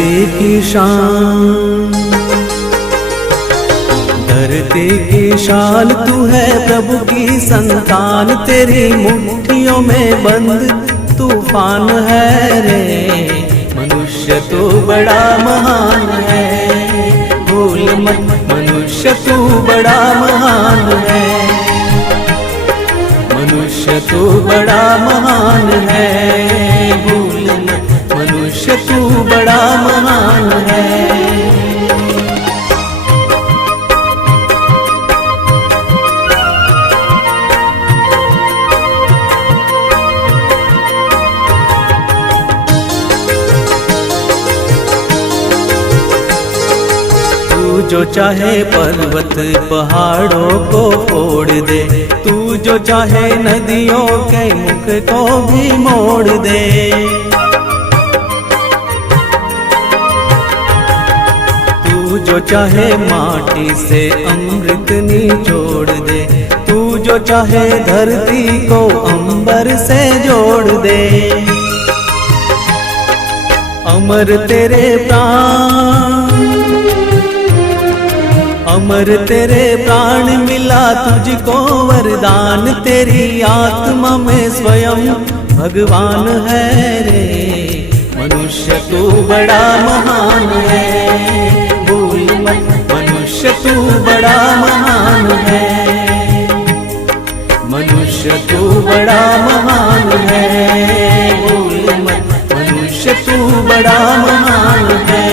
धरती की शान, धरती की शान तू है प्रभु की संतान, तेरी मुट्ठियों में बंद तूफान है रे। मनुष्य तू बड़ा महान है, भूल मत मनुष्य तू बड़ा महान है, मनुष्य तू बड़ा महान है, भूल मत मनुष्य तू बड़ा महान है। जो चाहे पर्वत पहाड़ों को फोड़ दे, तू जो चाहे नदियों के मुख को भी मोड़ दे, तू जो चाहे माटी से अमृत निचोड़ दे, तू जो चाहे धरती को अंबर से जोड़ दे। अमर तेरे प्राण, अमर तेरे प्राण मिला तुझको वरदान, तेरी आत्मा में स्वयं भगवान है रे। मनुष्य तू बड़ा महान है, भूल मत मनुष्य तू बड़ा महान है, मनुष्य तू बड़ा महान है, भूल मत मनुष्य तू बड़ा महान है।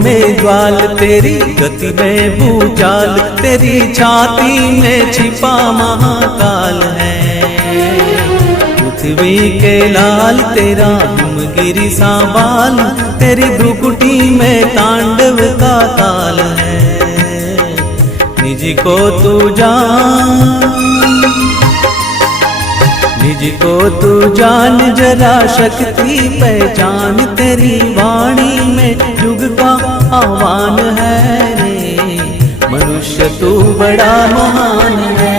में ज्वाल तेरी गति में भूचाल, तेरी छाती में छिपा महाकाल है। पृथ्वी के लाल तेरा हिमगिरी सा बाल, तेरी भ्रुकुटी में तांडव का ताल है। निज को तू जान, निज को तू जान जरा शक्ति पहचान, तेरी वाणी में युग का आह्वान है रे। मनुष्य तू बड़ा महान है,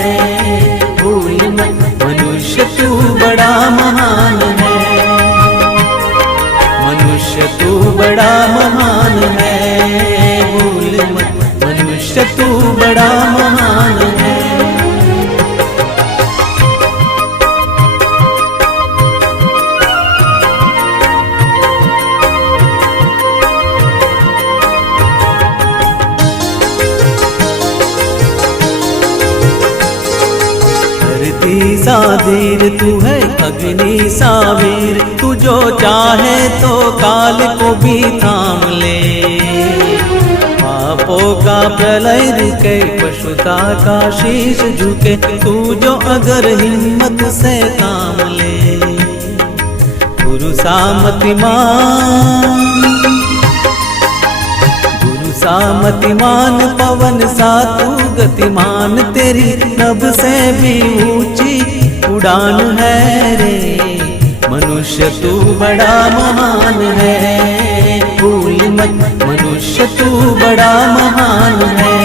भूल मत मनुष्य तू बड़ा महान है, मनुष्य तू बड़ा महान है, भूल मत मनुष्य तू बड़ा महान है। सा धीर तू है अग्नि सा वीर, तू जो चाहे तो काल को भी थाम ले। पापों का प्रलय रुके, पशुता का शीश झुके, तू जो अगर हिम्मत से काम ले। गुरु सामतिमान, गुरु सामतिमान, पवन सा तू गतिमान, तेरी नभ से भी ऊंची उड़ान है रे। मनुष्य तू बड़ा महान है, भूल मत मनुष्य तू बड़ा महान है,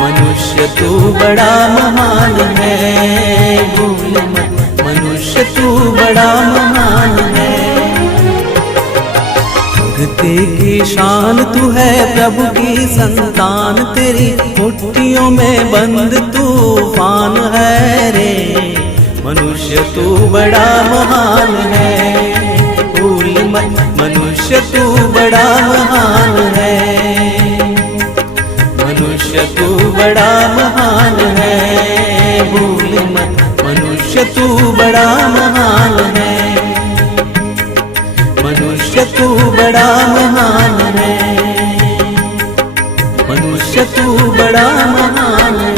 मनुष्य तू बड़ा महान है, भूल मत मनुष्य तू बड़ा महान है। धरती की शान तू है प्रभु की संतान, तेरी मुट्ठियों में बंद तूफान है रे। मनुष्य तू बड़ा महान है, भूल मत मनुष्य तू बड़ा महान है, मनुष्य तू बड़ा महान है, भूल मत मनुष्य तू बड़ा महान है, मनुष्य तू बड़ा महान है, मनुष्य तू बड़ा महान है।